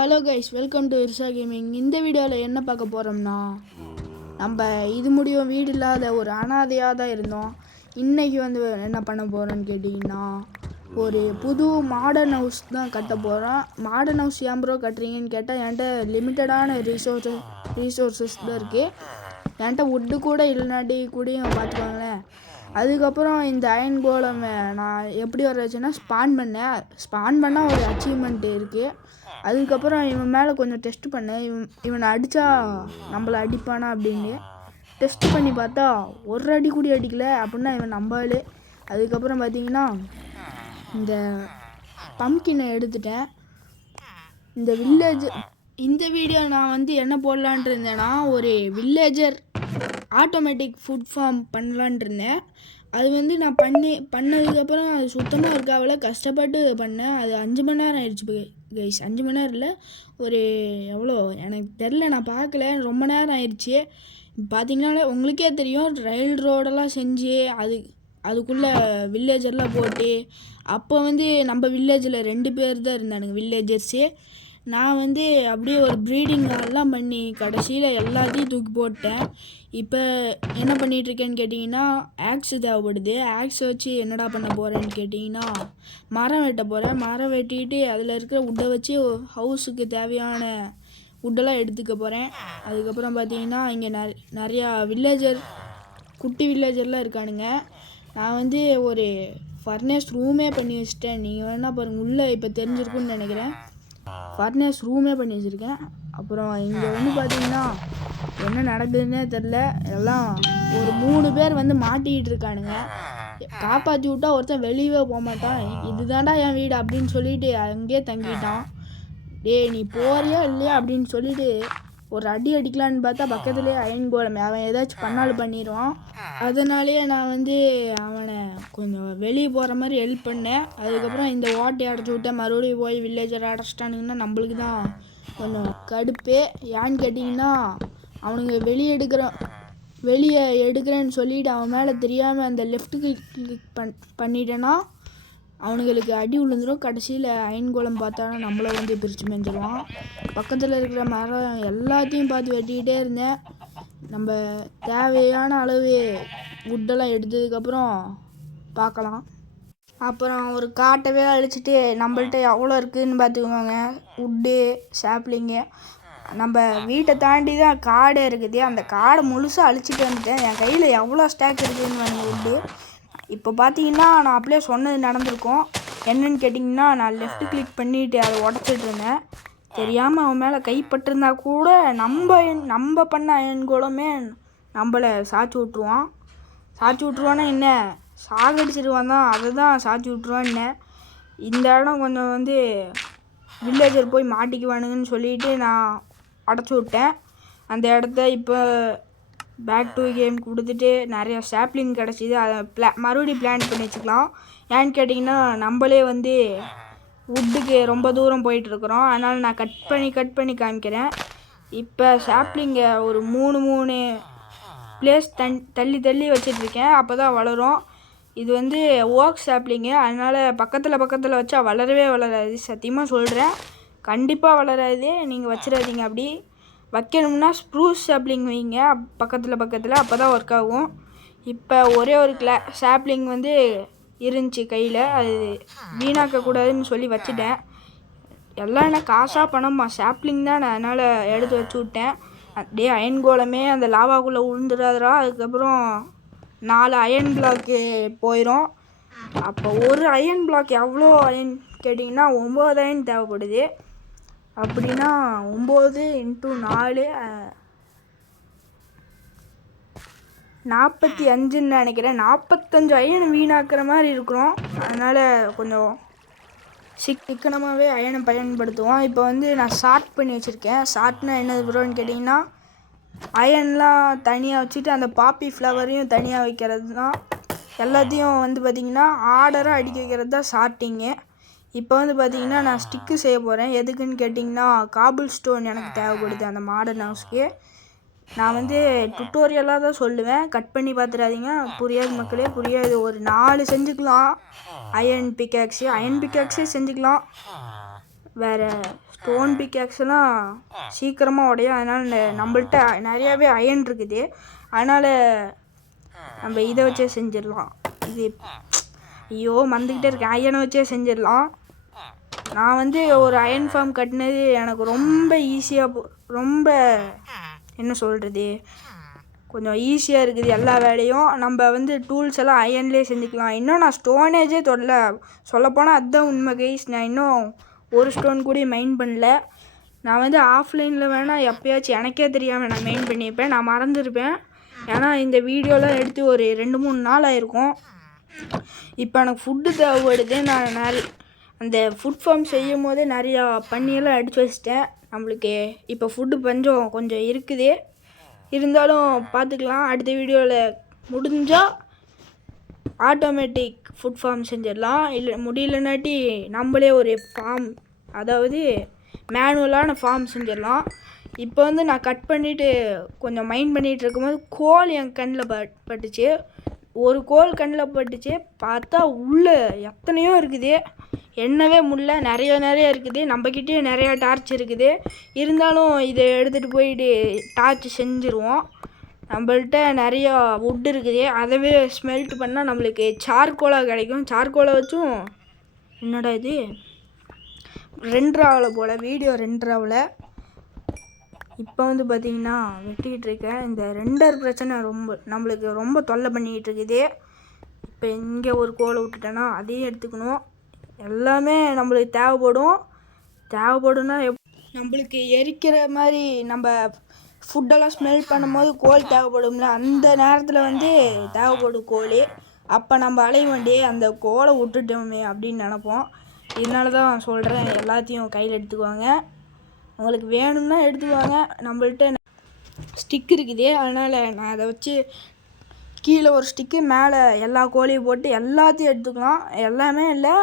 Hello guys, welcome to Irsha gaming. இந்த வீடியோவில் என்ன பார்க்க போகிறோம்னா, நம்ம இது முடியும் வீடு இல்லாத ஒரு அனாதையாக தான் இருந்தோம். இன்றைக்கி வந்து என்ன பண்ண போகிறோன்னு கேட்டிங்கன்னா, ஒரு புது மாடர்ன் ஹவுஸ் தான் கட்ட போகிறோம். மாடர்ன் ஹவுஸ் ஏன் ப்ரோ கட்டுறீங்கன்னு கேட்டால், என்கிட்ட லிமிட்டடான ரிசோர்ஸஸ் தான் இருக்குது. என்கிட்ட வுட்டு கூட இல்லைனாட்டி கூடயும் பார்த்துக்கோங்களேன். அதுக்கப்புறம் இந்த அயன் கோலம் நான் எப்படி வர வச்சேன்னா ஸ்பான் பண்ணால் ஒரு அச்சீவ்மெண்ட் இருக்குது. அதுக்கப்புறம் இவன் மேலே கொஞ்சம் டெஸ்ட் பண்ணேன். இவனை அடித்தா நம்மளை அடிப்பானா அப்படின்னு டெஸ்ட் பண்ணி பார்த்தா ஒரு அடி கூட அடிக்கலை அப்படின்னா இவன் நம்பாள். அதுக்கப்புறம் பார்த்திங்கன்னா இந்த பம்ப்கினை எடுத்துட்டேன். இந்த வீடியோ நான் வந்து என்ன போடலான்ட்டு இருந்தேன்னா, ஒரு வில்லேஜர் ஆட்டோமேட்டிக் ஃபுட் ஃபார்ம் பண்ணலான்ட்டு இருந்தேன். அது வந்து நான் பண்ணதுக்கப்புறம் அது சுத்தமாக இருக்காவில கஷ்டப்பட்டு பண்ணேன். அது 5 மணி நேரம் ஆயிடுச்சு கைஸ். 5 மணி நேரம் இல்லை, ஒரு எவ்வளோ எனக்கு தெரில, நான் பார்க்கல, ரொம்ப நேரம் ஆயிடுச்சு. பார்த்திங்கனாலே உங்களுக்கே தெரியும், ரயில் ரோடெல்லாம் செஞ்சு அதுக்குள்ளே வில்லேஜர்லாம் போட்டு, அப்போ வந்து நம்ம வில்லேஜில் 2 பேர் தான் இருந்தானுங்க வில்லேஜர்ஸு. நான் வந்து அப்படியே ஒரு ப்ரீடிங் எல்லாம் பண்ணி கடைசியில் எல்லாத்தையும் தூக்கி போட்டேன். இப்போ என்ன பண்ணிகிட்ருக்கேன்னு கேட்டிங்கன்னா, ஆக்ஸு தேவைப்படுது. ஆக்ஸை வச்சு என்னடா பண்ண போகிறேன்னு கேட்டிங்கன்னா, மரம் வெட்ட போகிறேன். மரம் வெட்டிட்டு அதில் இருக்கிற வுட்டை வச்சு ஹவுஸுக்கு தேவையான வுட்டெல்லாம் எடுத்துக்க போகிறேன். அதுக்கப்புறம் பார்த்திங்கன்னா இங்கே நிறையா குட்டி வில்லேஜர்லாம் இருக்கானுங்க. நான் வந்து ஒரு ஃபர்னேஸ் ரூமே பண்ணி வச்சிட்டேன். நீங்கள் வேணால் பாருங்கள், உள்ளே இப்போ தெரிஞ்சிருக்குன்னு நினைக்கிறேன். ஃபர்னேஸ் ரூமே பண்ணி வச்சுருக்கேன். அப்புறம் இங்கே வந்து பார்த்திங்கன்னா என்ன நடக்குதுன்னே தெரில. எல்லாம் ஒரு 3 பேர் வந்து மாட்டிக்கிட்டு இருக்கானுங்க. காப்பாற்றி விட்டா ஒருத்தன் வெளியவே போக மாட்டான். இதுதான்டா என் வீடு அப்படின்னு சொல்லிட்டு அங்கேயே தங்கிட்டான். டேய் நீ போறியா இல்லையா அப்படின்னு சொல்லிட்டு ஒரு அடி அடிக்கலான்னு பார்த்தா பக்கத்துலேயே அயன் கோலம். அவன் ஏதாச்சும் பண்ணாலும் பண்ணிடுவான். அதனாலேயே நான் வந்து அவனை கொஞ்சம் வெளியே போகிற மாதிரி ஹெல்ப் பண்ணேன். அதுக்கப்புறம் இந்த ஓட்டையை அடைச்சி விட்டேன். மறுபடியும் போய் வில்லேஜரை அடைச்சிட்டானுங்கன்னா நம்மளுக்கு தான் கொஞ்சம் கடுப்பு. ஏன்னு கேட்டிங்கன்னா, அவனுங்க வெளியே எடுக்கிறேன்னு சொல்லிவிட்டு அவன் மேலே தெரியாமல் அந்த லெஃப்ட்டுக்கு கிளிக் பண்ணிட்டேன்னா அவனுங்களுக்கு அடி விழுந்துடும். கடைசியில் அயன் கோலம் பார்த்தானா நம்மளை வந்து பிரித்து மேய்ஞ்சிடுவான். பக்கத்தில் இருக்கிற மரம் எல்லாத்தையும் பார்த்து வெட்டிக்கிட்டே இருந்தேன். நம்ம தேவையான அளவு வுட்டெல்லாம் எடுத்ததுக்கப்புறம் பார்க்கலாம். அப்புறம் ஒரு காட்டவே அழிச்சிட்டு நம்மள்ட்ட எவ்வளோ இருக்குதுன்னு பார்த்துக்கோங்க. வுட்டு, சாப்ளிங்கு. நம்ம வீட்டை தாண்டி தான் காடே இருக்குது. அந்த காடை முழுசாக அழிச்சிட்டு வந்துட்டேன். என் கையில் எவ்வளோ ஸ்டாக் இருக்குதுன்னு வந்து வுட்டு. இப்போ பார்த்தீங்கன்னா நான் அப்படியே சொன்னது நடந்திருக்கும். என்னன்னு கேட்டிங்கன்னா, நான் லெஃப்ட் கிளிக் பண்ணிவிட்டு அதை உடச்சிட்டு இருந்தேன். தெரியாமல் அவன் மேலே கைப்பட்டிருந்தா கூட நம்ம பண்ண அயன் கோலமே நம்மளை சாய்ச்சி விட்ருவான்னா என்ன சாகடிச்சிருவான் தான், அதை தான் சாய்ச்சி விட்ருவான்னு. இந்த இடம் கொஞ்சம் வந்து வில்லேஜர் போய் மாட்டிக்குவானுங்கன்னு சொல்லிட்டு நான் அடைச்சி விட்டேன் அந்த இடத்த. இப்போ பேக் டு கேம் கொடுத்துட்டு நிறையா சாப்ளிங் கிடச்சிது. அதை மறுபடியும் பிளான் பண்ணி வச்சுக்கலாம். ஏன்னு கேட்டிங்கன்னா, நம்மளே வந்து வுட்டுக்கு ரொம்ப தூரம் போயிட்டுருக்குறோம். அதனால் நான் கட் பண்ணி காமிக்கிறேன். இப்போ சாப்ளிங்கை ஒரு 3 பிளேஸ் தள்ளி வச்சிட்ருக்கேன். அப்போ தான் வளரும். இது வந்து ஓக் சாப்ளிங்கு, அதனால் பக்கத்தில் வச்சா வளரவே வளராது. சத்தியமாக சொல்கிறேன், கண்டிப்பாக வளராது. நீங்கள் வச்சிடாதீங்க. அப்படி வைக்கணும்னா ஸ்ப்ரூஸ் சாப்ளிங் வைங்க பக்கத்தில், அப்போ தான் ஒர்க் ஆகும். இப்போ ஒரே ஒரு சாப்ளிங் வந்து இருந்துச்சு கையில், அது வீணாக்கக்கூடாதுன்னு சொல்லி வச்சுட்டேன். எல்லாம் என்ன காசாக பணமா, சாப்ளிங் தான், நான் அதனால் எடுத்து வச்சு விட்டேன். அப்படியே அயன் கோலமே அந்த லாவாக்குள்ளே விழுந்துடாதரா. அதுக்கப்புறம் 4 அயன் பிளாக்கு போயிடும். அப்போ ஒரு அயன் பிளாக் எவ்வளோ அயன் கேட்டிங்கன்னா 9 அயன் தேவைப்படுது. அப்படின்னா 9 × 4 45ன்னு நினைக்கிறேன். 45 அயனை வீணாக்குற மாதிரி இருக்கிறோம். அதனால் கொஞ்சம் சிக்கனமாகவே அயனை பயன்படுத்துவோம். இப்போ வந்து நான் ஷார்ட் பண்ணி வச்சுருக்கேன். ஷார்ட்னா என்னது ப்ரோன்னு கேட்டிங்கன்னா, அயன்லாம் தனியாக வச்சுட்டு அந்த பாப்பி ஃப்ளவரையும் தனியாக வைக்கிறது தான். எல்லாத்தையும் வந்து பார்த்திங்கன்னா ஆர்டராக அடிக்க வைக்கிறது தான் ஷார்ட்டிங்கு. இப்போ வந்து பார்த்திங்கன்னா நான் ஸ்டிக்கு செய்ய போகிறேன். எதுக்குன்னு கேட்டிங்கன்னா, காபிள் ஸ்டோன் எனக்கு தேவைப்படுது அந்த மாடர்ன் ஹவுஸ்க்கு. நான் வந்து டுட்டோரியலாக தான் சொல்லுவேன், கட் பண்ணி பார்த்துடாதீங்க. புரியாது மக்களே, புரியாது. ஒரு 4 செஞ்சுக்கலாம். அயன் பிக்காக்ஸே செஞ்சுக்கலாம். வேறு ஸ்டோன் பிக்காக்ஸ்லாம் சீக்கிரமாக உடையும். அதனால் நம்மள்ட்ட நிறையாவே அயன் இருக்குது. அதனால் நம்ம இதை வச்சே செஞ்சிடலாம். இது ஐயோ மறந்துக்கிட்டே இருக்கேன். அயனை வச்சே செஞ்சிடலாம். நான் வந்து ஒரு அயன் ஃபார்ம் கட்டினது எனக்கு ரொம்ப ஈஸியாக ரொம்ப என்ன சொல்கிறது கொஞ்சம் ஈஸியாக இருக்குது எல்லா வேலையும். நம்ம வந்து டூல்ஸ் எல்லாம் அயன்லேயே செஞ்சுக்கலாம். இன்னும் நான் ஸ்டோனேஜே தொடல. சொல்லப்போனால் அதுதான் உண்மை கைஸ். நான் இன்னும் ஒரு ஸ்டோன் கூட மைன் பண்ணல. நான் வந்து ஆஃப்லைனில் வேணால் எப்போயாச்சும் எனக்கே தெரியாமல் நான் மைன் பண்ணியிருப்பேன். நான் மறந்துருப்பேன். ஏன்னா இந்த வீடியோலாம் எடுத்து ஒரு 2-3 நாள் ஆயிருக்கும். இப்போ எனக்கு ஃபுட்டு தேவைப்படுது. நான் அந்த ஃபுட் ஃபார்ம் செய்யும் போதே நிறையா பண்ணியெல்லாம் அடித்து வச்சிட்டேன். நம்மளுக்கு இப்போ ஃபுட்டு பஞ்சம் கொஞ்சம் இருக்குது. இருந்தாலும் பார்த்துக்கலாம். அடுத்த வீடியோவில் முடிஞ்சால் ஆட்டோமேட்டிக் ஃபுட் ஃபார்ம் செஞ்சிடலாம். இல்லை முடியலனாட்டி நம்மளே ஒரு ஃபார்ம், அதாவது மேனுவலான ஃபார்ம் செஞ்சிடலாம். இப்போ வந்து நான் கட் பண்ணிவிட்டு கொஞ்சம் மைண்ட் பண்ணிகிட்டு இருக்கும்போது கோல் என் கண்ணில் பட்டுச்சு. ஒரு கோல் கண்ணில் பட்டுச்சு. பார்த்தா உள்ளே எத்தனையோ இருக்குது. எண்ணவே முடியல. நிறைய இருக்குது. நம்மக்கிட்டேயும் நிறையா டார்ச் இருக்குது. இருந்தாலும் இதை எடுத்துகிட்டு போயிட்டு டார்ச் செஞ்சுருவோம். நம்மள்ட்ட நிறையா வுட் இருக்குது. அதவே ஸ்மெல்ட் பண்ணால் நம்மளுக்கு சார்கோலாக கிடைக்கும். சார்கோலை வச்சும் என்னடா இது 2 ஆகலை போல், வீடியோ 2 ஆகலை. இப்போ வந்து பார்த்திங்கன்னா வெட்டிக்கிட்டு இருக்கேன். இந்த ரெண்டர் பிரச்சனை நம்மளுக்கு ரொம்ப தொல்லை பண்ணிக்கிட்டு இருக்குது. இப்போ இங்கே ஒரு கோலை விட்டுட்டேன்னா அதையும் எடுத்துக்கணும். எல்லாமே நம்மளுக்கு தேவைப்படும்னா நம்மளுக்கு எரிக்கிற மாதிரி நம்ம ஃபுட்டெல்லாம் ஸ்மெல் பண்ணும்போது கோல் தேவைப்படும்ல, அந்த நேரத்தில் வந்து தேவைப்படும் கோல். அப்போ நம்ம அலைய வேண்டிய அந்த கோலை விட்டுட்டோமே அப்படின்னு நினப்போம். இதனால தான் சொல்கிறேன், எல்லாத்தையும் கையில் எடுத்துக்குவாங்க. உங்களுக்கு வேணும்னா எடுத்துக்குவாங்க. நம்மள்ட்ட ஸ்டிக் இருக்குது. அதனால் நான் அதை வச்சு கீழே ஒரு ஸ்டிக்கு, மேலே எல்லா கோழியும் போட்டு எல்லாத்தையும் எடுத்துக்கலாம். எல்லாமே இல்லை,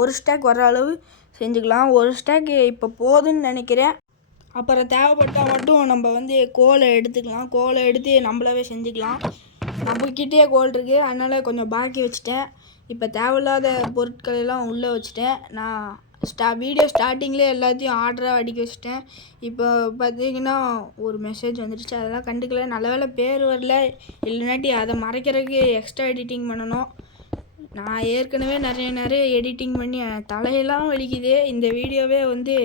ஒரு ஸ்டாக் வர அளவு செஞ்சுக்கலாம். ஒரு ஸ்டாக் இப்போ போதுன்னு நினைக்கிறேன். அப்புறம் தேவைப்பட்டால் மட்டும் நம்ம வந்து கோலை எடுத்துக்கலாம். கோலை எடுத்து நம்மளாவே செஞ்சுக்கலாம். நம்மக்கிட்டே கோல் இருக்குது. அதனால் கொஞ்சம் பாக்கி வச்சுட்டேன். இப்போ தேவையில்லாத பொருட்களெல்லாம் உள்ளே வச்சுட்டேன். நான் வீடியோ ஸ்டார்டிங்லேயே எல்லாத்தையும் ஆர்டராக அடிக்க வச்சுட்டேன். இப்போ பார்த்தீங்கன்னா ஒரு மெசேஜ் வந்துடுச்சு. அதெல்லாம் கண்டுக்கல. நல்ல வேலை பேர் வரல. இல்லைனாட்டி அதை மறைக்கிறதுக்கு எக்ஸ்ட்ரா எடிட்டிங் பண்ணணும். நான் ஏற்கனவே நிறைய எடிட்டிங் பண்ணி தலையெல்லாம் வலிக்குது. இந்த வீடியோவே வந்து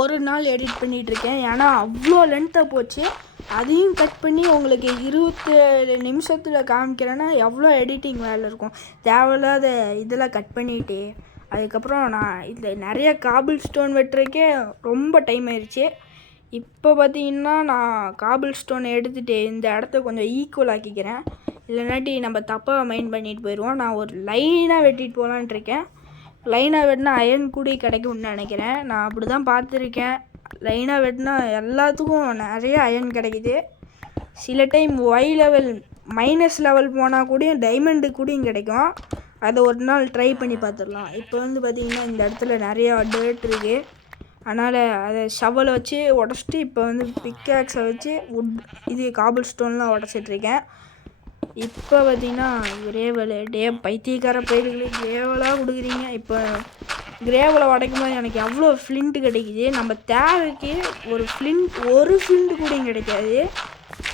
ஒரு நாள் எடிட் பண்ணிகிட்ருக்கேன். ஏன்னா அவ்வளோ லென்த்தாக போச்சு. அதையும் கட் பண்ணி உங்களுக்கு 27 நிமிஷத்தில் காமிக்கிறேன்னா எவ்வளோ எடிட்டிங் வேலை இருக்கும். தேவையில்லாத இதெல்லாம் கட் பண்ணிவிட்டு அதுக்கப்புறம் நான் இதில் நிறைய காபிள் ஸ்டோன் வெட்டுறதுக்கே ரொம்ப டைம் ஆயிடுச்சு. இப்போ பார்த்தீங்கன்னா நான் காபிள் ஸ்டோனை எடுத்துகிட்டு இந்த இடத்த கொஞ்சம் ஈக்குவல் ஆக்கிக்கிறேன். இல்லைனாட்டி நம்ம தப்பாக மைண்ட் பண்ணிட்டு போயிடுவோம். நான் ஒரு லைனாக வெட்டிட்டு போகலான்ட்டு இருக்கேன். லைனாக வெட்டினா அயன் கூடி கிடைக்கும்னு நினைக்கிறேன். நான் அப்படி தான் பார்த்துருக்கேன். லைனாக வெட்டினா எல்லாத்துக்கும் நிறைய அயன் கிடைக்குது. சில time Y level minus level போனால் கூடயும் டைமண்டு கூடயும் கிடைக்கும். அதை ஒரு நாள் ட்ரை பண்ணி பார்த்துடலாம். இப்போ வந்து பார்த்திங்கன்னா இந்த இடத்துல நிறையா டேர்ட் இருக்குது. அதனால் அதை ஷவலை வச்சு உடச்சிட்டு இப்போ வந்து பிக்காக்ஸை வச்சு இது காபிள் ஸ்டோன்லாம் உடச்சிட்ருக்கேன். இப்போ பார்த்திங்கன்னா கிரேவல் பைத்தியக்கார பயிர்களுக்கு கிரேவலாக கொடுக்குறீங்க. இப்போ கிரேவலை உடைக்கும் போது எனக்கு எவ்வளோ ஃப்ளிண்ட்டு கிடைக்குது. நம்ம தேவைக்கு ஒரு ஃப்ளிண்ட் கூட கிடைக்காது.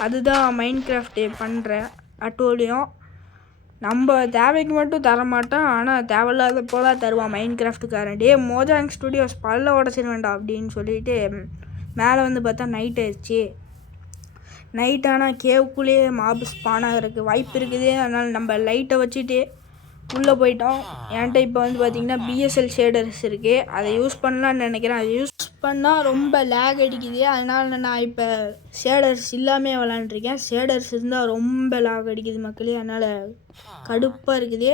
அதுதான் மைண்ட் கிராஃப்ட் பண்ணுற அட்டோலியம். நம்ம தேவைக்கு மட்டும் தரமாட்டோம், ஆனால் தேவையில்லாத போல தருவான் மைண்ட் கிராஃப்ட்டுக்காரன். மோஜாங் ஸ்டுடியோஸ் பல்ல உடச்சிட வேண்டாம் அப்படின்னு சொல்லிட்டு மேலே வந்து பார்த்தா நைட் ஆயிடுச்சு. நைட் ஆனால் கேவுக்குள்ளேயே மாபு ஸ்பான் ஆகிறதுக்கு வாய்ப்பு இருக்குது. அதனால் நம்ம லைட்டை வச்சுட்டு உள்ளே போயிட்டோம். என்கிட்ட இப்போ வந்து பார்த்திங்கன்னா பிஎஸ்எல் ஷேடர்ஸ் இருக்குது. அதை யூஸ் பண்ணலான்னு நினைக்கிறேன். அதை யூஸ் பண்ணால் ரொம்ப லேக் அடிக்குது. அதனால் நான் இப்போ ஷேடர்ஸ் இல்லாமல் விளாண்டுருக்கேன். ஷேடர்ஸ் இருந்தால் ரொம்ப லேக் அடிக்குது மக்களே. அதனால் கடுப்பாக இருக்குது.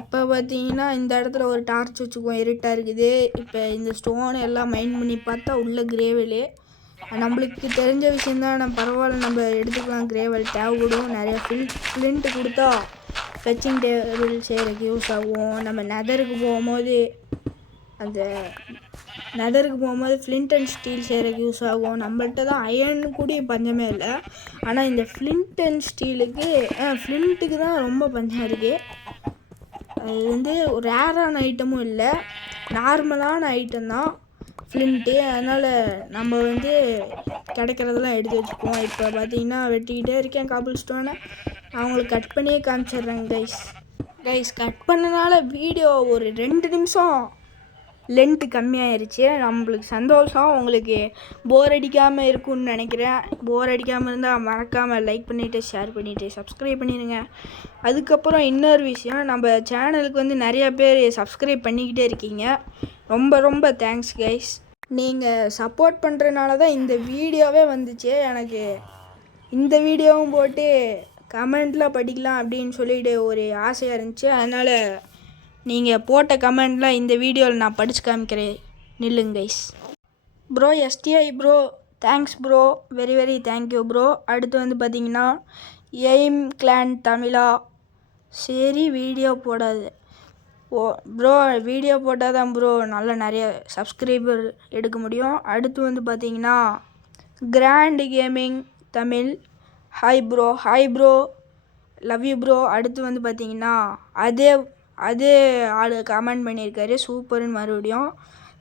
இப்போ பார்த்தீங்கன்னா இந்த இடத்துல ஒரு டார்ச் வச்சுக்குவோம். இருட்டாக இருக்குது. இப்போ இந்த ஸ்டோனை எல்லாம் மைண்ட் பண்ணி பார்த்தா உள்ள கிரேவலு நம்மளுக்கு தெரிஞ்ச விஷயந்தான். நம்ம பரவாயில்ல, நம்ம எடுத்துக்கலாம். கிரேவல் தேவைப்படும். நிறைய ஃப்ளிண்ட் கொடுத்தா ஃபெச்சிங் டேபிள் செய்கிறதுக்கு யூஸ் ஆகும். நம்ம நெதருக்கு போகும்போது ஃப்ளிண்ட் அண்ட் ஸ்டீல் செய்கிறதுக்கு யூஸ் ஆகும். நம்மள்கிட்ட தான் அயன் கூட பஞ்சமே இல்லை. ஆனால் இந்த ஃப்ளிண்ட் அண்ட் ஃப்ளிண்ட்டுக்கு தான் ரொம்ப பஞ்சம் இருக்குது. அது வந்து ரேரான ஐட்டமும் இல்லை, நார்மலான ஐட்டம் தான். ஃப்ளின்ட்டு. அதனால் நம்ம வந்து கிடைக்கிறதெல்லாம் எடுத்து வச்சுக்குவோம். இப்போ பார்த்தீங்கன்னா வெட்டிக்கிட்டே இருக்கேன் காபிள் ஸ்டோனை. அவங்களுக்கு கட் பண்ணியே காமிச்சிட்றேங்க கைஸ். கட் பண்ணனால வீடியோ ஒரு 2 நிமிஷம் லென்த்து கம்மியாயிருச்சு. நம்மளுக்கு சந்தோஷம். உங்களுக்கு போர் அடிக்காமல் இருக்கும்னு நினைக்கிறேன். போர் அடிக்காமல் இருந்தால் மறக்காமல் லைக் பண்ணிவிட்டு ஷேர் பண்ணிவிட்டு சப்ஸ்கிரைப் பண்ணிடுங்க. அதுக்கப்புறம் இன்னொரு விஷயம், நம்ம சேனலுக்கு வந்து நிறையா பேர் சப்ஸ்கிரைப் பண்ணிக்கிட்டே இருக்கீங்க. ரொம்ப ரொம்ப தேங்க்ஸ் கைஸ். நீங்கள் சப்போர்ட் பண்ணுறதுனால தான் இந்த வீடியோவே வந்துச்சு. எனக்கு இந்த வீடியோவும் போட்டு கமெண்ட்லாம் படிக்கலாம் அப்படின்னு சொல்லிட்டு ஒரு ஆசையாக இருந்துச்சு. அதனால் நீங்கள் போட்ட கமெண்ட்லாம் இந்த வீடியோவில் நான் படித்து காமிக்கிறேன். நில்லுங்க guys. Bro STI bro, thanks bro, very very thank you bro. அடுத்து வந்து பார்த்தீங்கன்னா எய்ம் கிளான் தமிழா, சரி வீடியோ போடாது ப்ரோ, வீடியோ போட்டால் தான் ப்ரோ நிறைய சப்ஸ்கிரைபர் எடுக்க முடியும். அடுத்து வந்து பார்த்தீங்கன்னா grand gaming Tamil, hi bro, love you bro. அடுத்து வந்து பார்த்தீங்கன்னா அதே ஆள் கமெண்ட் பண்ணியிருக்காரு, சூப்பர்னு மறுபடியும்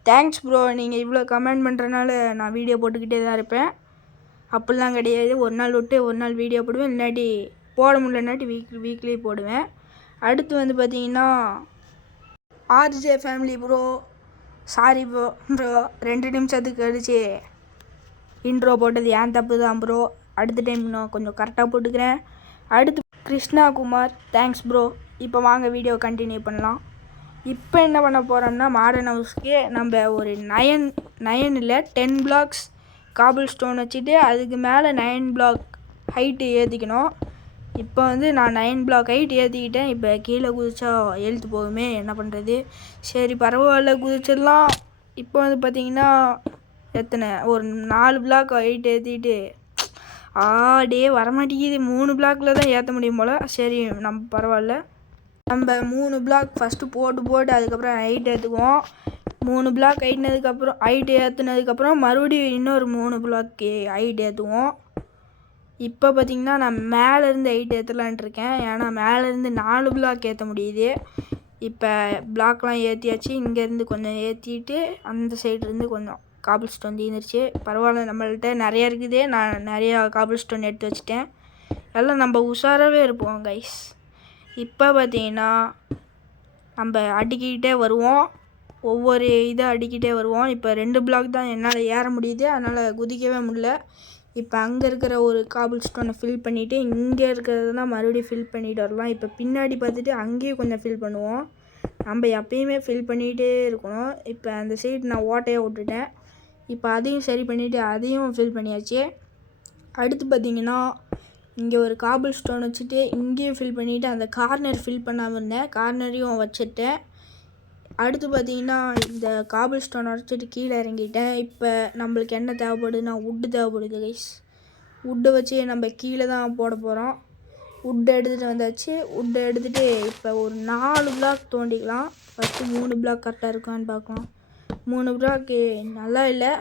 தேங்க்ஸ் ப்ரோ. நீங்கள் இவ்வளோ கமெண்ட் பண்ணுறனால நான் வீடியோ போட்டுக்கிட்டே தான் இருப்பேன். அப்படிலாம் கிடையாது, ஒரு நாள் விட்டு ஒரு நாள் வீடியோ போடுவேன், இல்லாட்டி போட முடியலன்னாட்டி வீக்லி போடுவேன். அடுத்து வந்து பார்த்தீங்கன்னா RJ family bro, sorry bro 2 நிமிஷத்துக்கு கழிச்சு இன்ட்ரோ போட்டது ஏன் தப்பு தான் ப்ரோ. அடுத்த டைம் இன்னும் கொஞ்சம் கரெக்டாக போட்டுக்கிறேன். அடுத்து கிருஷ்ணா குமார், தேங்க்ஸ் ப்ரோ. இப்போ வாங்க வீடியோ கண்டினியூ பண்ணலாம். இப்போ என்ன பண்ண போகிறோம்னா மாடர்ன் ஹவுஸ்க்கு நம்ம ஒரு 9 இல்லை 10 பிளாக்ஸ் காபிள் ஸ்டோன் வச்சுட்டு அதுக்கு மேலே 9 பிளாக் ஹைட்டு ஏற்றிக்கணும். இப்போ வந்து நான் 9 பிளாக் ஹைட் ஏற்றிக்கிட்டேன். இப்போ கீழே குதிச்சா எழுத்து போகுமே, என்ன பண்ணுறது. சரி பரவாயில்ல, குதிச்சிடலாம். இப்போ வந்து பார்த்திங்கன்னா எத்தனை ஒரு 4 பிளாக் ஹைட் ஏற்றிட்டு டே வரமாட்டேங்குது. 3 பிளாக்கில் தான் ஏற்ற முடியும் போல். சரி நம்ம பரவாயில்ல, நம்ம 3 பிளாக் ஃபஸ்ட்டு போட்டு அதுக்கப்புறம் ஹைட் ஏற்றுக்குவோம். 3 பிளாக் ஹைட் ஏற்றுனதுக்கப்புறம் மறுபடியும் இன்னொரு 3 பிளாக் ஹைட் ஏற்றுவோம். இப்போ பார்த்திங்கன்னா நான் மேலேருந்து ஹைட் ஏற்றலான்ட்டு இருக்கேன். ஏன்னா மேலேருந்து 4 பிளாக் ஏற்ற முடியுது. இப்போ பிளாக்லாம் ஏற்றியாச்சு. இங்கேருந்து கொஞ்சம் ஏற்றிட்டு அந்த சைட்லேருந்து கொஞ்சம் காபிள் ஸ்டோன் தீர்ந்துருச்சு. பரவாயில்ல, நம்மள்கிட்ட நிறையா இருக்குது. நான் நிறையா காபிள் ஸ்டோன் எடுத்து வச்சுட்டேன். எல்லாம் நம்ம உஷாராகவே இருப்போம் கைஸ். இப்போ பார்த்திங்கன்னா நம்ம அடிக்கிட்டே வருவோம், ஒவ்வொரு இதாக அடிக்கிட்டே வருவோம். இப்போ 2 பிளாக் தான் என்னால் ஏற முடியுது, அதனால் குதிக்கவே முடியல. இப்போ அங்கே இருக்கிற ஒரு காபிள் ஸ்டோனை ஃபில் பண்ணிவிட்டு இங்கே இருக்கிறதெல்லாம் மறுபடியும் ஃபில் பண்ணிட்டு வரலாம். இப்போ பின்னாடி பார்த்துட்டு அங்கேயும் கொஞ்சம் ஃபில் பண்ணுவோம். நம்ம எப்பயுமே ஃபில் பண்ணிகிட்டே இருக்கணும். இப்போ அந்த சைடு நான் ஓட்டையாக விட்டுட்டேன். இப்போ அதையும் சரி பண்ணிவிட்டு அதையும் ஃபில் பண்ணியாச்சு. அடுத்து பார்த்திங்கன்னா இங்கே ஒரு காபிள் ஸ்டோன் வச்சுட்டு இங்கேயும் ஃபில் பண்ணிவிட்டு அந்த கார்னர் ஃபில் பண்ணாமல் இருந்தேன், கார்னரையும் வச்சுட்டேன். அடுத்து பார்த்திங்கன்னா இந்த காபிள் ஸ்டோன் உடச்சிட்டு கீழே இறங்கிட்டேன். இப்போ நம்மளுக்கு என்ன தேவைப்படுதுன்னா வுட்டு தேவைப்படுது கைஸ். வுட்டை வச்சு நம்ம கீழே தான் போட போகிறோம். வுட்டை எடுத்துகிட்டு வந்தாச்சு. வுட்டை எடுத்துகிட்டு இப்போ ஒரு 4 பிளாக் தோண்டிக்கலாம். ஃபஸ்ட்டு 3 பிளாக் கரெக்டாக இருக்கான்னு பார்க்கலாம். 3 பிளாக்கு நல்லா இல்லை,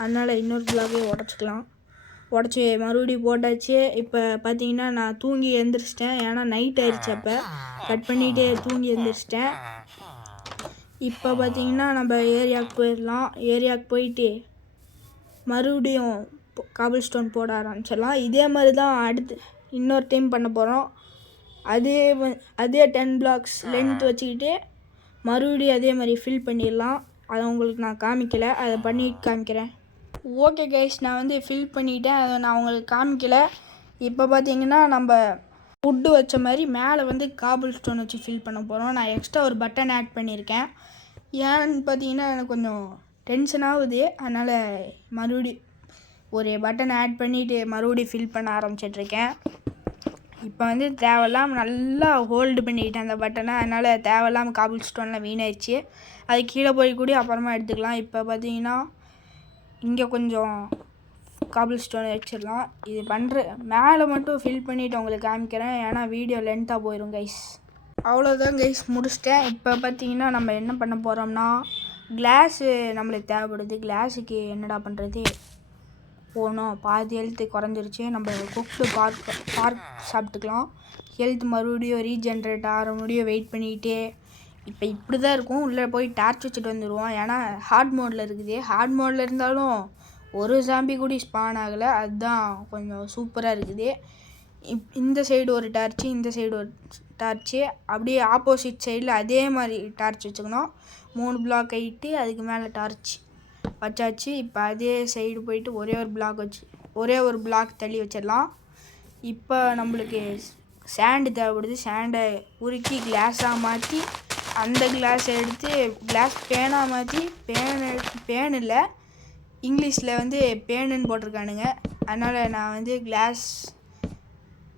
அதனால் இன்னொரு பிளாக்கே உடச்சி மறுபடியும் போட்டாச்சு. இப்போ பார்த்திங்கன்னா நான் தூங்கி எழுந்திரிச்சிட்டேன், ஏன்னா நைட் ஆயிடுச்சு. அப்போ கட் பண்ணிவிட்டு தூங்கி எழுந்திரிச்சிட்டேன். இப்போ பார்த்திங்கன்னா நம்ம ஏரியாவுக்கு போயிடலாம். ஏரியாவுக்கு போயிட்டு மறுபடியும் காபிள் ஸ்டோன் போட ஆரம்பிச்சிடலாம். இதே மாதிரி தான் அடுத்து இன்னொரு டைம் பண்ண போகிறோம். அதே 10 பிளாக்ஸ் லென்த் வச்சுக்கிட்டு மறுபடியும் அதே மாதிரி ஃபில் பண்ணிடலாம். அதை உங்களுக்கு நான் காமிக்கலை, அதை பண்ணிட்டு காமிக்கிறேன். ஓகே கைஸ், நான் வந்து ஃபில் பண்ணிட்டேன், அதை நான் உங்களுக்கு காமிக்கலை. இப்போ பார்த்திங்கன்னா நம்ம வுட்டு வச்ச மாதிரி மேலே வந்து காபிள் ஸ்டோன் வச்சு ஃபில் பண்ண போகிறோம். நான் எக்ஸ்ட்ரா ஒரு பட்டன் ஆட் பண்ணியிருக்கேன். ஏன்னு பார்த்தீங்கன்னா எனக்கு கொஞ்சம் டென்ஷன் ஆகுது, அதனால் மறுபடியும் ஒரு பட்டன் ஆட் பண்ணிவிட்டு மறுபடியும் ஃபில் பண்ண ஆரம்பிச்சிட்ருக்கேன். இப்போ வந்து தேவையில்லாமல் நல்லா ஹோல்டு பண்ணிக்கிட்டேன் அந்த பட்டனை, அதனால் தேவையில்லாமல் காபிள் ஸ்டோன்லாம் வீணாயிடுச்சு. அது கீழே போய் கூட அப்புறமா எடுத்துக்கலாம். இப்போ பார்த்தீங்கன்னா இங்கே கொஞ்சம் காபிள் ஸ்டோன் வச்சிடலாம். இது மேலே மட்டும் ஃபில் பண்ணிவிட்டு உங்களுக்கு காமிக்கிறேன், ஏன்னா வீடியோ லென்த்தாக போயிடும் கைஸ். அவ்வளோதான் கைஸ், முடிச்சிட்டேன். இப்போ பார்த்தீங்கன்னா நம்ம என்ன பண்ண போகிறோம்னா கிளாஸு நம்மளுக்கு தேவைப்படுது. கிளாஸுக்கு என்னடா பண்ணுறது, போகணும். பாதி ஹெல்த்து குறைஞ்சிருச்சு. நம்ம குக்டு பார்க் சாப்பிட்டுக்கலாம். ஹெல்த் மறுபடியும் ரீஜென்ரேட் ஆகிற முடியும் வெயிட் பண்ணிக்கிட்டே இப்போ இப்படி தான் இருக்கும். உள்ளே போய் டார்ச் வச்சுட்டு வந்துடுவோம். ஏன்னா ஹார்ட் மோடில் இருக்குது. ஹார்ட் மோடில் இருந்தாலும் ஒரு ஜாம்பி கூட ஸ்பான் ஆகலை. அதுதான் கொஞ்சம் சூப்பராக இருக்குது. இந்த சைடு ஒரு டார்ச்சு, இந்த சைடு ஒரு டார்ச்சு, அப்படியே ஆப்போசிட் சைடில் அதே மாதிரி டார்ச் வச்சுக்கணும். 3 பிளாக் ஹைட்டு, அதுக்கு மேலே டார்ச் வச்சாச்சு. இப்போ அதே சைடு போயிட்டு ஒரே ஒரு பிளாக் தள்ளி வச்சிடலாம். இப்போ நம்மளுக்கு சேண்டு தேவைப்படுது. சேண்டை உருக்கி கிளாஸாக மாற்றி அந்த கிளாஸை எடுத்து கிளாஸ் பேனாக மாற்றி பேன் இல்லை, இங்கிலீஷில் வந்து பேனுன்னு போட்டிருக்கானுங்க. அதனால் நான் வந்து கிளாஸ்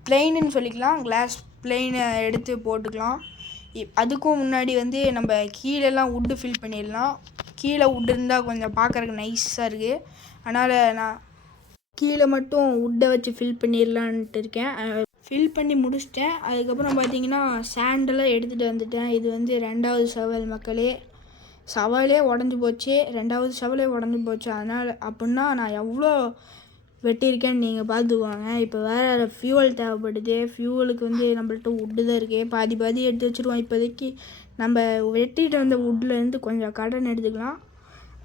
பிளெயின்னு சொல்லிக்கலாம். கிளாஸ் பிளெயினை எடுத்து போட்டுக்கலாம். அதுக்கும் முன்னாடி வந்து நம்ம கீழெல்லாம் வுட்டு ஃபில் பண்ணிடலாம். கீழே வுட் இருந்தால் கொஞ்சம் பார்க்குறதுக்கு நைஸாக இருக்குது. அதனால் நான் கீழே மட்டும் வுட்டை வச்சு ஃபில் பண்ணிடலான்ட்டு இருக்கேன். ஃபில் பண்ணி முடிச்சிட்டேன். அதுக்கப்புறம் பார்த்தீங்கன்னா சாண்டெல்லாம் எடுத்துகிட்டு வந்துட்டேன். இது வந்து 2வது சவால் மக்களே. சவாலே உடஞ்சி போச்சு. 2வது சவாலே உடஞ்சி போச்சு. அதனால் அப்படின்னா நான் எவ்வளோ வெட்டியிருக்கேன்னு நீங்கள் பார்த்துக்குவாங்க. இப்போ வேறு ஃபியூவல் தேவைப்படுது. ஃபியூவலுக்கு வந்து நம்மள்ட்ட வுட்டு தான் இருக்குது. பாதி எடுத்து வச்சுருவோம். இப்போதைக்கு நம்ம வெட்டிட்டு வந்த வுட்லேருந்து கொஞ்சம் கடன் எடுத்துக்கலாம்.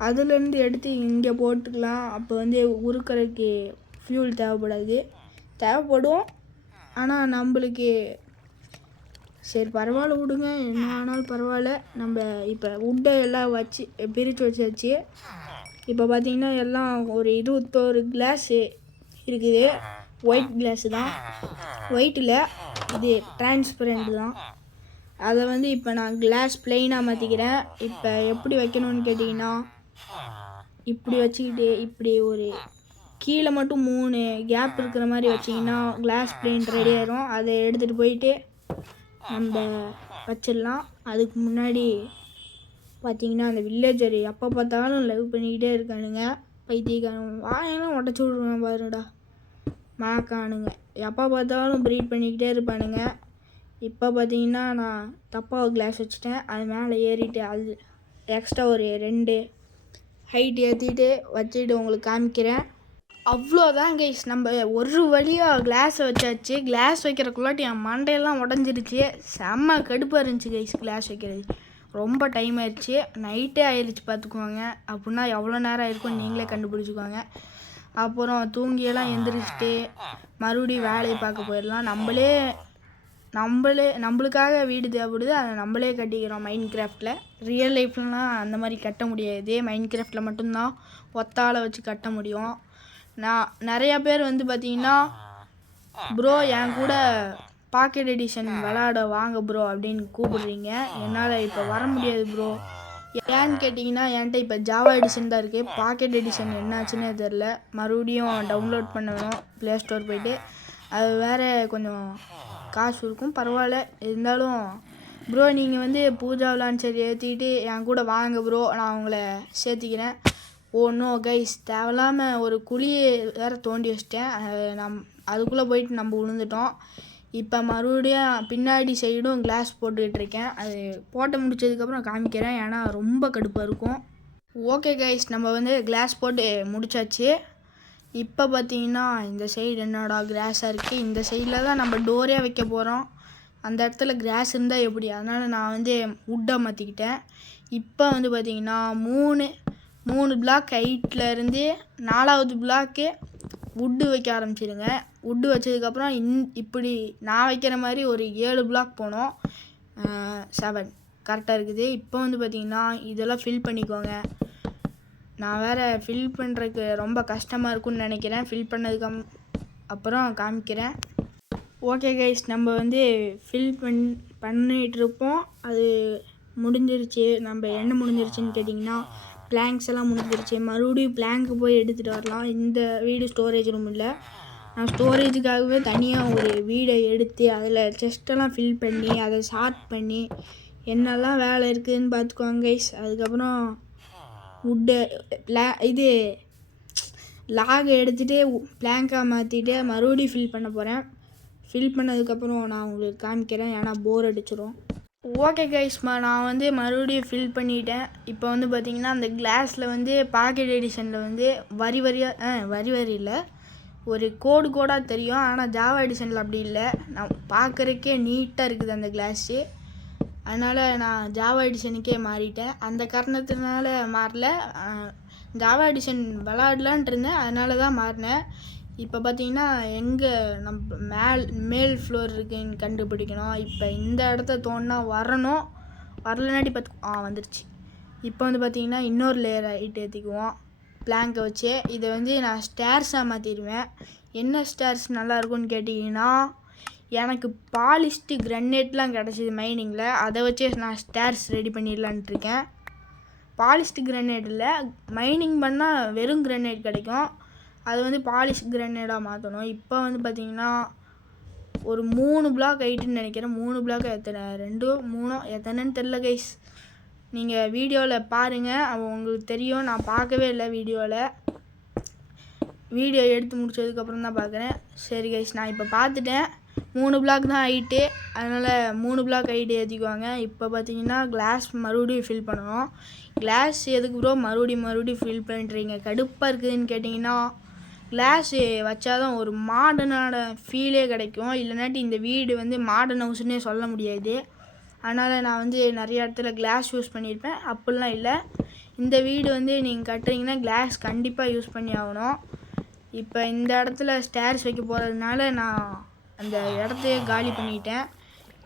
அதுலேருந்து எடுத்து இங்கே போட்டுக்கலாம். அப்போ வந்து உருக்கிறதுக்கு ஃபியூல் தேவைப்படும். ஆனால் நம்மளுக்கு சரி பரவாயில்ல விடுங்க, என்ன ஆனாலும் பரவாயில்ல. நம்ம இப்போ வுட்டை எல்லாம் வச்சு பிரித்து வச்சாச்சு. இப்போ பார்த்திங்கன்னா எல்லாம் ஒரு கிளாஸு இருக்குது. ஒயிட் கிளாஸு தான், ஒயிட்டில் இது டிரான்ஸ்பரண்ட் தான். அதை வந்து இப்போ நான் கிளாஸ் பிளெயினாக மாற்றிக்கிறேன். இப்போ எப்படி வைக்கணும்னு கேட்டிங்கன்னா, இப்படி வச்சுக்கிட்டு இப்படி ஒரு கீழே மட்டும் 3 கேப் இருக்கிற மாதிரி வச்சிங்கன்னா கிளாஸ் பிளெயின் ரெடி ஆயிரும். அதை எடுத்துகிட்டு போயிட்டு நம்ம வச்சிடலாம். அதுக்கு முன்னாடி பார்த்திங்கன்னா அந்த வில்லேஜர் எப்போ பார்த்தாலும் லைவ் பண்ணிக்கிட்டே இருக்கானுங்க. பைத்தியக்காரன் வாயெல்லாம் உடச்சி விட்ருவேன் பாருடா மாக்கானுங்க. எப்போ பார்த்தாலும் ப்ரீட் பண்ணிக்கிட்டே இருப்பானுங்க. இப்போ பார்த்திங்கன்னா நான் தப்பாக கிளாஸ் வச்சுட்டேன். அது மேலே ஏறிட்டு அது எக்ஸ்ட்ரா ஒரு 2 ஹைட் ஏற்றிட்டு வச்சுட்டு உங்களுக்கு காமிக்கிறேன். அவ்வளோதான் கைஸ், நம்ம ஒரு வழியாக கிளாஸை வச்சாச்சு. கிளாஸ் வைக்கிறக்குள்ளாட்டி என் மண்டையெல்லாம் உடஞ்சிருச்சு. செம்ம கடுப்பாக இருந்துச்சு கைஸ். கிளாஸ் வைக்கிறது ரொம்ப டைம் ஆயிடுச்சு. நைட்டே ஆயிடுச்சு பார்த்துக்குவாங்க. அப்படின்னா எவ்வளோ நேரம் ஆயிருக்கும் நீங்களே கண்டுபிடிச்சிக்குவாங்க. அப்புறம் தூங்கியெல்லாம் எந்திரிச்சிட்டு மறுபடியும் வேலையை பார்க்க போயிடலாம். நம்மளுக்காக வீடு தேவைப்படுது. அதை நம்மளே கட்டிக்கிறோம் மைண்ட் கிராஃப்டில். ரியல் லைஃப்லாம் அந்த மாதிரி கட்ட முடியாது. மைண்ட் கிராஃப்டில் மட்டும்தான் ஒத்தாளை வச்சு கட்ட முடியும். நான் நிறையா பேர் வந்து பார்த்திங்கன்னா ப்ரோ என் கூட பாக்கெட் எடிஷன் விளாட வாங்க ப்ரோ அப்படின்னு கூப்பிடுறீங்க. என்னால் இப்போ வர முடியாது ப்ரோ. ஏன்னு கேட்டிங்கன்னா என்கிட்ட இப்போ ஜாவா எடிஷன் தான் இருக்குது. பாக்கெட் எடிஷன் என்னாச்சுன்னே தெரில. மறுபடியும் டவுன்லோட் பண்ணணும் ப்ளே ஸ்டோர் போய்ட்டு. அது வேறு கொஞ்சம் காசு இருக்கும். பரவாயில்ல, இருந்தாலும் ப்ரோ நீங்கள் வந்து பூஜாவிலான்னு சரி ஏற்றிக்கிட்டு என் கூட வாங்க ப்ரோ, நான் உங்களை சேர்த்திக்கிறேன். நோ கைஸ், தேவையில்லாமல் ஒரு குழியை வேறு தோண்டி வச்சிட்டேன். அதுக்குள்ளே போயிட்டு நம்ம விழுந்துட்டோம். இப்போ மறுபடியும் பின்னாடி சைடும் கிளாஸ் போட்டுக்கிட்டு இருக்கேன். அது போட்டு முடிச்சதுக்கப்புறம் காமிக்கிறேன், ஏன்னா ரொம்ப கடுப்பாக இருக்கும். ஓகே கைஸ், நம்ம வந்து கிளாஸ் போட்டு முடிச்சாச்சு. இப்போ பார்த்தீங்கன்னா இந்த சைடு என்னோட கிராஸாக இருக்குது. இந்த சைடில் தான் நம்ம டோரே வைக்க போகிறோம். அந்த இடத்துல கிராஸ் இருந்தால் எப்படி, அதனால் நான் வந்து வுட்டை மாற்றிக்கிட்டேன். இப்போ வந்து பார்த்திங்கன்னா 3 பிளாக் ஹைட்டில் இருந்து 4வது பிளாக்கு வுட்டு வைக்க ஆரம்பிச்சிடுங்க. வுட்டு வச்சதுக்கப்புறம் இப்படி நான் வைக்கிற மாதிரி ஒரு 7 பிளாக் போனோம். 7 கரெக்டாக இருக்குது. இப்போ வந்து பார்த்திங்கன்னா இதெல்லாம் ஃபில் பண்ணிக்கோங்க. நான் வேறு ஃபில் பண்ணுறதுக்கு ரொம்ப கஷ்டமாக இருக்குன்னு நினைக்கிறேன். ஃபில் பண்ணதுக்கு அப்புறம் காமிக்கிறேன். ஓகே கைஸ், நம்ம வந்து ஃபில் பண்ணிகிட்ருப்போம். அது முடிஞ்சிருச்சு. நம்ம என்ன முடிஞ்சிருச்சுன்னு கேட்டிங்கன்னா பிளாங்க்ஸ் எல்லாம் முடிஞ்சிருச்சு. மறுபடியும் பிளாங்க்கு போய் எடுத்துகிட்டு வரலாம். இந்த வீடு ஸ்டோரேஜ் ரூம் இல்லை. நான் ஸ்டோரேஜுக்காகவே தனியாக ஒரு வீடை எடுத்து அதில் செஸ்ட்டெல்லாம் ஃபில் பண்ணி அதை ஷார்ட் பண்ணி என்னெல்லாம் வேலை இருக்குதுன்னு பார்த்துக்குவாங்க கைஸ். அதுக்கப்புறம் வுட்டு இது லாகை எடுத்துகிட்டு பிளாங்காக மாற்றிட்டு மறுபடியும் ஃபில் பண்ண போகிறேன். ஃபில் பண்ணதுக்கப்புறம் நான் உங்களுக்கு காமிக்கிறேன், ஏன்னா போர் அடிச்சிடும். ஓகே கைஸ்மா, நான் வந்து மறுபடியும் ஃபில் பண்ணிட்டேன். இப்போ வந்து பார்த்திங்கன்னா அந்த கிளாஸில் வந்து பாக்கெட் எடிஷனில் வந்து வரி இல்லை, ஒரு கோடாக தெரியும். ஆனால் ஜாவா எடிஷனில் அப்படி இல்லை. நான் பார்க்குறக்கே நீட்டாக இருக்குது அந்த கிளாஸு. அதனால் நான் ஜாவா எடிஷனுக்கே மாறிட்டேன். அந்த காரணத்தினால மாறல, ஜாவா எடிஷன் விளாட்லான்ட்டு இருந்தேன், அதனால தான் மாறினேன். இப்போ பார்த்தீங்கன்னா எங்கே நம்ம மேல் ஃப்ளோர் இருக்குன்னு கண்டுபிடிக்கணும். இப்போ இந்த இடத்த தோணுனா வரணும், வரலனாட்டி பார்த்து வந்துருச்சு. இப்போ வந்து பார்த்தீங்கன்னா இன்னொரு லேயர் ஹைட் ஏற்றிக்குவோம் பிளாங்கை வச்சு. இதை வந்து நான் ஸ்டேர்ஸாக மாற்றிடுவேன். என்ன ஸ்டேர்ஸ் நல்லாயிருக்கும்னு கேட்டிங்கன்னா, எனக்கு பாலிஸ்டு கிரனேட்லாம் கிடச்சிது மைனிங்கில், அதை வச்சே நான் ஸ்டேர்ஸ் ரெடி பண்ணிடலான்ட்டு இருக்கேன். பாலிஸ்டு கிரனேட் இல்லை, மைனிங் பண்ணால் வெறும் கிரனேட் கிடைக்கும், அது வந்து பாலிஷ் கிரனேடாக மாற்றணும். இப்போ வந்து பார்த்திங்கன்னா ஒரு 3 பிளாக் ஹைட்டுன்னு நினைக்கிறேன். 3 பிளாக் எத்தனை, 2 3 எத்தனைன்னு தெரில கைஸ். நீங்கள் வீடியோவில் பாருங்கள், உங்களுக்கு தெரியும். நான் பார்க்கவே இல்லை வீடியோ எடுத்து முடிச்சதுக்கப்புறம் தான் பார்க்குறேன். சரி கைஸ், நான் இப்போ பார்த்துட்டேன். 3 பிளாக் தான் ஹைட்டு, அதனால் 3 பிளாக் ஹைட்டு ஏற்றிக்குவாங்க. இப்போ பார்த்தீங்கன்னா கிளாஸ் மறுபடியும் ஃபில் பண்ணணும். கிளாஸ் எதுக்கு ப்ரோ மறுபடியும் ஃபில் பண்ணுறீங்க, கடுப்பாக இருக்குதுன்னு கேட்டிங்கன்னா, கிளாஸ் வச்சாதான் ஒரு மாடர்னான ஃபீலே கிடைக்கும். இல்லைனாட்டி இந்த வீடு வந்து மாடர்ன் ஹவுஸ்ன்னே சொல்ல முடியாது. அதனால் நான் வந்து நிறைய இடத்துல கிளாஸ் யூஸ் பண்ணியிருப்பேன். அப்படிலாம் இல்லை, இந்த வீடு வந்து நீங்கள் கட்டுறீங்கன்னா கிளாஸ் கண்டிப்பாக யூஸ் பண்ணி ஆகணும். இப்போ இந்த இடத்துல ஸ்டேர்ஸ் வைக்க போகிறதுனால நான் அந்த இடத்தையே காலி பண்ணிட்டேன்.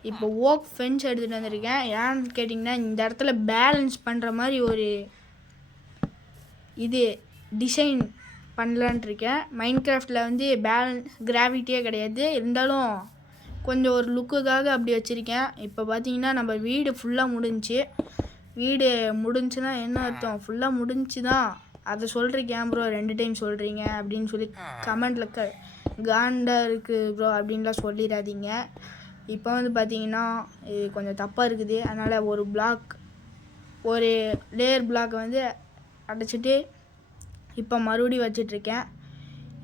இப்போ ஓக் ஃபென்ஸ் எடுத்துகிட்டு வந்திருக்கேன். ஏன்னு கேட்டிங்கன்னா, இந்த இடத்துல பேலன்ஸ் பண்ணுற மாதிரி ஒரு இது டிசைன் பண்ணலான்ட்டு இருக்கேன். மைன்கிராஃப்டில் வந்து கிராவிட்டியே கிடையாது, இருந்தாலும் கொஞ்சம் ஒரு லுக்குக்காக அப்படி வச்சுருக்கேன். இப்போ பார்த்தீங்கன்னா நம்ம வீடு ஃபுல்லாக முடிஞ்சிச்சு. வீடு முடிஞ்சுன்னா என்ன அர்த்தம், ஃபுல்லாக முடிஞ்சு தான் அதை சொல்கிறேன் ப்ரோ 2 டைம் சொல்கிறீங்க அப்படின்னு சொல்லி கமெண்டில் காண்டாக இருக்குது ப்ரோ அப்படின்லாம் சொல்லிடாதீங்க. இப்போ வந்து பார்த்தீங்கன்னா இது கொஞ்சம் தப்பாக இருக்குது, அதனால் ஒரு லேயர் பிளாக்கை வந்து அடைச்சிட்டு இப்போ மறுபடியும் வச்சிட்ருக்கேன்.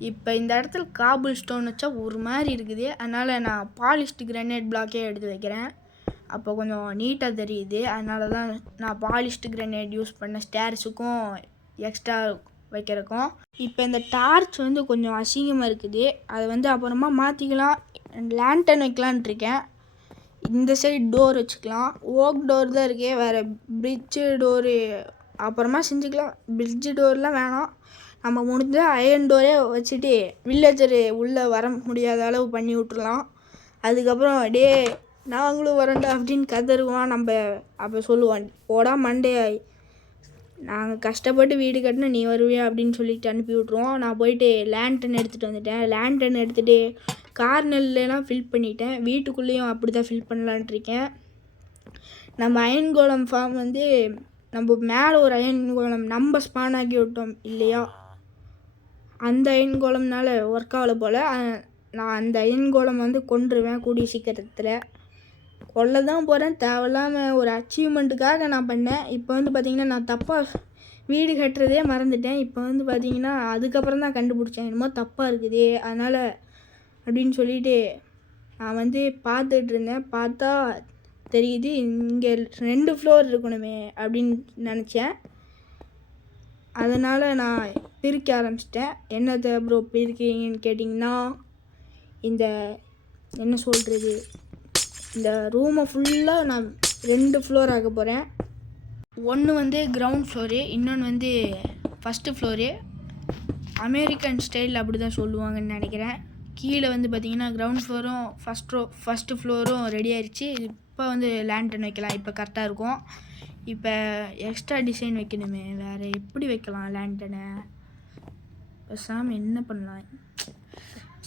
இப்போ இந்த இடத்துல காபிள் ஸ்டோன் வச்சா ஒரு மாதிரி இருக்குது, அதனால் நான் பாலிஸ்டு கிரானைட் பிளாக்கே எடுத்து வைக்கிறேன். அப்போ கொஞ்சம் நீட்டாக தெரியுது, அதனால தான் நான் பாலிஸ்டு கிரானைட் யூஸ் பண்ண ஸ்டேர்ஸுக்கும் எக்ஸ்ட்ரா வைக்கிறக்கும். இப்போ இந்த டார்ச் வந்து கொஞ்சம் அசிங்கமாக இருக்குது, அதை வந்து அப்புறமா மாற்றிக்கலாம். லேண்டன் வைக்கலான்ட்டு இருக்கேன். இந்த சைடு டோர் வச்சுக்கலாம், ஓக் டோர் தான் இருக்கே, வேறு பிரிட்ஜு டோரு அப்புறமா செஞ்சுக்கலாம். பிரிட்ஜு டோர்லாம் வேணாம், நம்ம முடிஞ்சால் அயன் டோரே வச்சுட்டு வில்லேஜரு உள்ளே வர முடியாத அளவு பண்ணி விட்டுருலாம். அதுக்கப்புறம் நாங்களும் வரண்டா அப்படின்னு கதறுவான். நம்ம அப்போ சொல்லுவான், போடா மண்டே, நாங்கள் கஷ்டப்பட்டு வீடு கட்டினா நீ வருவியா அப்படின்னு சொல்லிட்டு அனுப்பி விட்ருவோம். நான் போயிட்டு லேண்டன் எடுத்துகிட்டு வந்துட்டேன். லேண்டன் எடுத்துகிட்டு கார்னர்லாம் ஃபில் பண்ணிட்டேன். வீட்டுக்குள்ளேயும் அப்படி தான் ஃபில் பண்ணலான்ட்டு இருக்கேன். நம்ம அயன் கோலம் ஃபார்ம் வந்து நம்ம மேலே ஒரு அயன் கோலம் நம்ம ஸ்பான் ஆக்கி விட்டோம் இல்லையா, அந்த அயன் கோலம்னால ஒர்க் ஆகலை போல். நான் அந்த அயன் கோலம் வந்து கொண்டுருவேன் கூடிய சீக்கிரத்தில். கொல்ல தான் போகிறேன், தேவையில்லாமல் ஒரு அச்சீவ்மெண்ட்டுக்காக நான் பண்ணேன். இப்போ வந்து பார்த்திங்கன்னா நான் தப்பாக வீடு கட்டுறதே மறந்துட்டேன். இப்போ வந்து பார்த்திங்கன்னா அதுக்கப்புறம் தான் கண்டுபிடிச்சேன், என்னமோ தப்பாக இருக்குது, அதனால் அப்படின்னு சொல்லிட்டு நான் வந்து பார்த்துட்டு இருந்தேன். பார்த்தா தெரியுது இங்கே 2 ஃப்ளோர் இருக்கணுமே அப்படின்னு நினச்சேன். அதனால் நான் பிரிக்க ஆரம்பிச்சிட்டேன். என்னத்தை ப்ரோ பிரிக்கிறீங்கன்னு கேட்டிங்கன்னா, இந்த என்ன சொல்கிறது, இந்த ரூமை ஃபுல்லாக நான் 2 ஃப்ளோர் ஆக போகிறேன். ஒன்று வந்து கிரவுண்ட் ஃப்ளோரு, இன்னொன்று வந்து ஃபஸ்ட்டு ஃப்ளோரு. அமெரிக்கன் ஸ்டைல் அப்படி தான் சொல்லுவாங்கன்னு நினைக்கிறேன். கீழே வந்து பார்த்திங்கன்னா கிரவுண்ட் ஃப்ளோரும் ஃபஸ்ட்டு ஃப்ளோரும் ரெடி ஆயிடுச்சு. இப்போ வந்து லேண்டன் வைக்கலாம், இப்போ கரெக்டாக இருக்கும். இப்போ எக்ஸ்ட்ரா டிசைன் வைக்கணுமே, வேறு எப்படி வைக்கலாம் லேண்டனை, பேசாமல் என்ன பண்ணலாம்.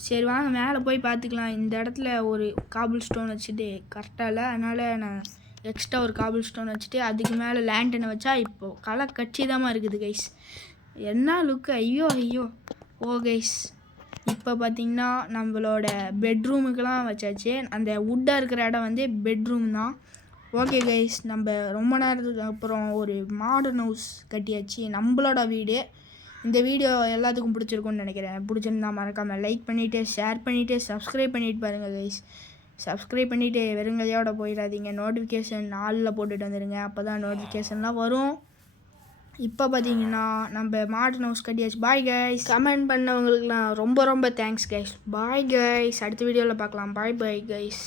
சரி வாங்க மேலே போய் பார்த்துக்கலாம். இந்த இடத்துல ஒரு காபிள் ஸ்டோன் வச்சுட்டு கரெக்டாக இல்லை, அதனால் நான் எக்ஸ்ட்ரா ஒரு காபிள் ஸ்டோன் வச்சுட்டு அதுக்கு மேலே லேண்டனை வச்சா இப்போது கலை கச்சிதமாக இருக்குது கைஸ். என்ன லுக்கு, ஐயோ கைஸ். இப்போ பார்த்திங்கன்னா நம்மளோட பெட்ரூமுக்கெல்லாம் வச்சாச்சு. அந்த வுட்டாக இருக்கிற இடம் வந்து பெட்ரூம் தான். ஓகே கைஸ், நம்ம ரொம்ப நேரத்துக்கு அப்புறம் ஒரு மாடர்ன் ஹவுஸ் கட்டியாச்சு, நம்மளோட வீடு. இந்த வீடியோ எல்லாத்துக்கும் பிடிச்சிருக்குன்னு நினைக்கிறேன். பிடிச்சிருந்தா மறக்காமல் லைக் பண்ணிவிட்டு ஷேர் பண்ணிவிட்டு சப்ஸ்கிரைப் பண்ணிவிட்டு பாருங்கள் கைஸ். சப்ஸ்கிரைப் பண்ணிவிட்டு வெறுங்கையோட போயிடாதீங்க, நோட்டிஃபிகேஷன் ஆலில் போட்டுட்டு வந்துடுங்க, அப்போ தான் நோட்டிஃபிகேஷன்லாம் வரும். இப்போ பார்த்தீங்கன்னா நம்ம மாடர்ன் ஹவுஸ் கட்டியாச்சு. Bye guys. கமெண்ட் பண்ணவங்களுக்குலாம் ரொம்ப தேங்க்ஸ் கைஸ். பாய் கைஸ், அடுத்த வீடியோவில் பார்க்கலாம். Bye guys.